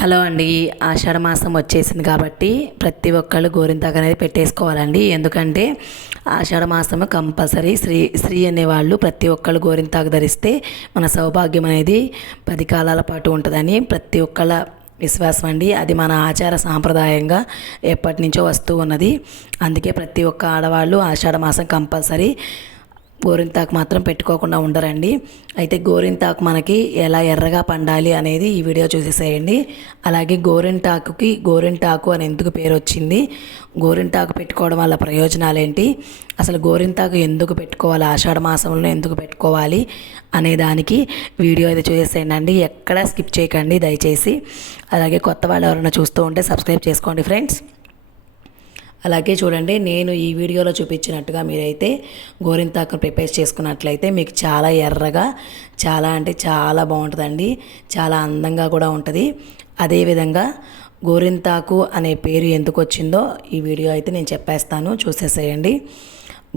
Hello అండి ఆషాఢ మాసం వచ్చేసింది కాబట్టి ప్రతి ఒక్కళ్ళు గోరింతాకు అనేది పెట్టేసుకోవాలండి. ఎందుకంటే ఆషాఢ మాసము కంపల్సరీ స్త్రీ స్త్రీ అనేవాళ్ళు ప్రతి ఒక్కళ్ళు గోరింతాకు ధరిస్తే మన సౌభాగ్యం అనేది పది కాలాల పాటు ఉంటుందని ప్రతి ఒక్కళ్ళ విశ్వాసం అండి. అది మన ఆచార సాంప్రదాయంగా ఎప్పటి నుంచో వస్తూ ఉన్నది. అందుకే ప్రతి ఒక్క ఆడవాళ్ళు ఆషాఢ మాసం కంపల్సరీ గోరింతాకు మాత్రం పెట్టుకోకుండా ఉండరండి. అయితే గోరింతాకు మనకి ఎలా ఎర్రగా పండాలి అనేది ఈ వీడియో చూసేసేయండి. అలాగే గోరింటాకుకి గోరింటాకు అని ఎందుకు పేరు వచ్చింది? గోరింటాకు పెట్టుకోవడం వల్ల ప్రయోజనాలు ఏంటి? అసలు గోరింతాకు ఎందుకు పెట్టుకోవాలి? ఆషాఢ మాసంలో ఎందుకు పెట్టుకోవాలి? అనే దానికి వీడియో అయితే చూసేసేయండి. ఎక్కడ స్కిప్ చేయకండి దయచేసి. అలాగే కొత్త వాళ్ళు ఎవరైనా చూస్తూ ఉంటే సబ్స్క్రైబ్ చేసుకోండి ఫ్రెండ్స్. అలాగే చూడండి నేను ఈ వీడియోలో చూపించినట్టుగా మీరైతే గోరింతాకును ప్రిపేర్ చేసుకున్నట్లయితే మీకు చాలా ఎర్రగా చాలా అంటే చాలా బాగుంటుందండి. చాలా అందంగా కూడా ఉంటుంది. అదేవిధంగా గోరింతాకు అనే పేరు ఎందుకు వచ్చిందో ఈ వీడియో అయితే నేను చెప్పేస్తాను. చూసేసేయండి.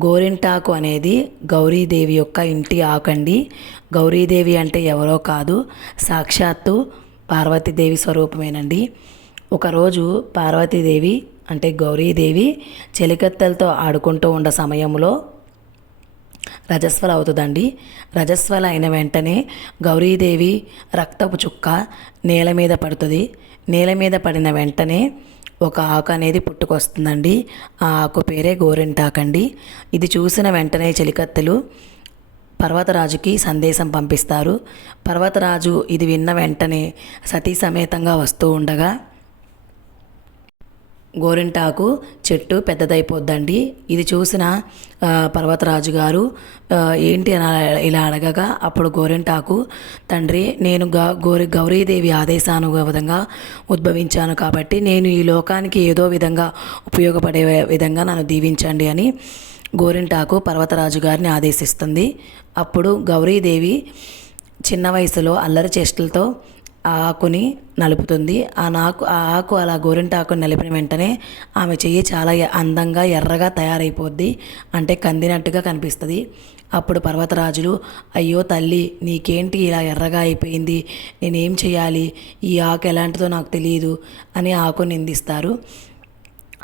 గోరింటాకు అనేది గౌరీదేవి యొక్క ఇంటి ఆకండి. గౌరీదేవి అంటే ఎవరో కాదు సాక్షాత్తు పార్వతీదేవి స్వరూపమేనండి. ఒకరోజు పార్వతీదేవి అంటే గౌరీదేవి చెలికత్తెలతో ఆడుకుంటూ ఉన్న సమయంలో రజస్వల అవుతుందండి. రజస్వల అయిన వెంటనే గౌరీదేవి రక్తపు చుక్క నేల మీద పడుతుంది. నేల మీద పడిన వెంటనే ఒక ఆకు అనేది పుట్టుకొస్తుందండి. ఆ ఆకు పేరే గోరింటాకండి. ఇది చూసిన వెంటనే చెలికత్తెలు పర్వతరాజుకి సందేశం పంపిస్తారు. పర్వతరాజు ఇది విన్న వెంటనే సతీ సమేతంగా వస్తూ ఉండగా గోరింటాకు చెట్టు పెద్దదైపోద్దండి. ఇది చూసిన పర్వతరాజు గారు ఏంటి అని ఇలా అడగగా అప్పుడు గోరింటాకు తండ్రి నేను గౌరి గౌరీదేవి ఆదేశాను విధంగా ఉద్భవించాను కాబట్టి నేను ఈ లోకానికి ఏదో విధంగా ఉపయోగపడే విధంగా నన్ను దీవించండి అని గోరింటాకు పర్వతరాజు గారిని ఆదేశిస్తుంది. అప్పుడు గౌరీదేవి చిన్న వయసులో అల్లరి చేష్టలతో ఆ ఆకుని నలుపుతుంది. ఆ నాకు ఆ ఆకు అలా గోరింటాకు నలిపిన వెంటనే ఆమె చెయ్యి చాలా అందంగా ఎర్రగా తయారైపోద్ది. అంటే కందినట్టుగా కనిపిస్తుంది. అప్పుడు పర్వతరాజులు అయ్యో తల్లి నీకేంటి ఇలా ఎర్రగా అయిపోయింది? నేనేం చేయాలి ఈ ఆకు ఎలాంటిదో నాకు తెలియదు అని ఆకు నిందిస్తారు.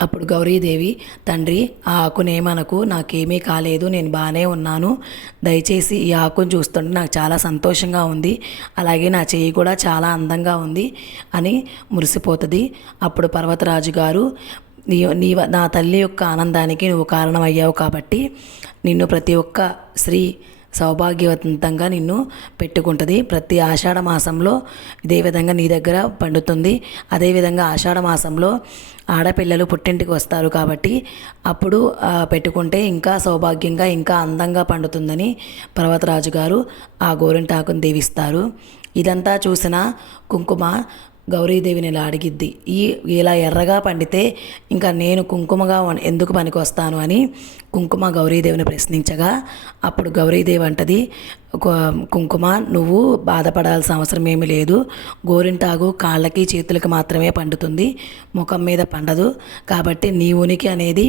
అప్పుడు గౌరీదేవి తండ్రి ఆ ఆకునేమనకు నాకేమీ కాలేదు నేను బాగానే ఉన్నాను. దయచేసి ఈ ఆకును చూస్తుంటే నాకు చాలా సంతోషంగా ఉంది. అలాగే నా చెయ్యి కూడా చాలా అందంగా ఉంది అని మురిసిపోతుంది. అప్పుడు పర్వతరాజు గారు నీ నీ నా తల్లి యొక్క ఆనందానికి నువ్వు కారణమయ్యావు కాబట్టి నిన్ను ప్రతి ఒక్క స్త్రీ సౌభాగ్యవంతంగా నిన్ను పెట్టుకుంటుంది. ప్రతి ఆషాఢ మాసంలో ఇదే విధంగా నీ దగ్గర పండుతుంది. అదేవిధంగా ఆషాఢ మాసంలో ఆడపిల్లలు పుట్టింటికి వస్తారు కాబట్టి అప్పుడు పెట్టుకుంటే ఇంకా సౌభాగ్యంగా ఇంకా అందంగా పండుతుందని పర్వతరాజు గారు ఆ గోరింటాకును దీవిస్తారు. ఇదంతా చూసిన కుంకుమ గౌరీదేవిని ఇలా అడిగిద్ది ఈ ఇలా ఎర్రగా పండితే ఇంకా నేను కుంకుమగా ఎందుకు పనికి వస్తాను అని కుంకుమ గౌరీదేవిని ప్రశ్నించగా అప్పుడు గౌరీదేవి అంటది కుంకుమ నువ్వు బాధపడాల్సిన అవసరం ఏమీ లేదు గోరింటాగు కాళ్ళకి చేతులకి మాత్రమే పండుతుంది ముఖం మీద పండదు కాబట్టి నీ ఉనికి అనేది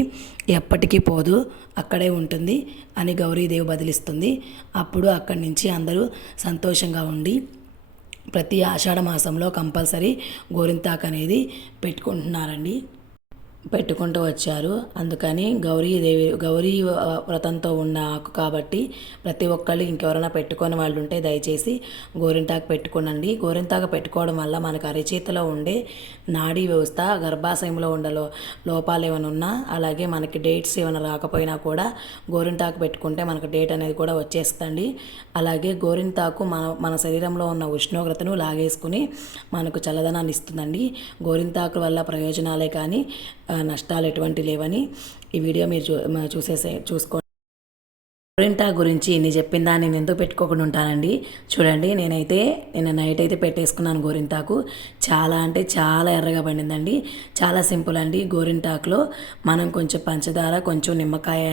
ఎప్పటికీ పోదు అక్కడే ఉంటుంది అని గౌరీదేవి బదిలిస్తుంది. అప్పుడు అక్కడి నుంచి అందరూ సంతోషంగా ఉండి ప్రతి ఆషాఢ మాసంలో కంపల్సరీ గోరింతాకు అనేది పెట్టుకుంటున్నారండి. పెట్టుకుంటూ వచ్చారు. అందుకని గౌరీదేవి గౌరీ వ్రతంతో ఉన్న ఆకు కాబట్టి ప్రతి ఒక్కళ్ళు ఇంకెవరైనా పెట్టుకొని వాళ్ళు ఉంటే దయచేసి గోరింటాకు పెట్టుకోనండి. గోరింతాకు పెట్టుకోవడం వల్ల మనకు అరిచేతిలో ఉండే నాడీ వ్యవస్థ గర్భాశయంలో ఉండలో లోపాలు ఏమైనా ఉన్నా అలాగే మనకి డేట్స్ ఏమైనా రాకపోయినా కూడా గోరింటాకు పెట్టుకుంటే మనకు డేట్ అనేది కూడా వచ్చేస్తుంది అలాగే గోరింటాకు మన మన శరీరంలో ఉన్న ఉష్ణోగ్రతను లాగేసుకుని మనకు చల్లదనాన్ని ఇస్తుందండి. గోరింతాకు వల్ల ప్రయోజనాలే కానీ నష్టాలు ఎటువంటి లేవని ఈ వీడియో మీరు చూ చూసేసే చూసుకోండి. గోరింటా గురించి నేను చెప్పిన దాన్ని నేను ఎందుకు పెట్టుకోకుండా ఉంటానండి? చూడండి నేనైతే నేను నైట్ అయితే పెట్టేసుకున్నాను గోరింటాకు. చాలా అంటే చాలా ఎర్రగా పండిందండి. చాలా సింపుల్ అండి గోరింటాకులో. మనం కొంచెం పంచదార కొంచెం నిమ్మకాయ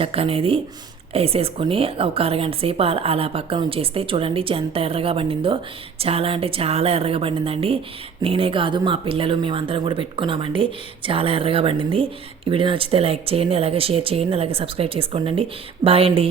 చెక్క అనేది. వేసేసుకుని ఒక అరగంట సేపు అలా పక్కన ఉంచేస్తే చూడండి ఎంత ఎర్రగా పండిందో. చాలా అంటే చాలా ఎర్రగా పండిందండి. నేనే కాదు మా పిల్లలు మేమందరం కూడా పెట్టుకున్నామండి. చాలా ఎర్రగా పండింది. ఈ వీడియో నచ్చితే లైక్ చేయండి అలాగే షేర్ చేయండి అలాగే సబ్స్క్రైబ్ చేసుకోండి బాయ్ అండి.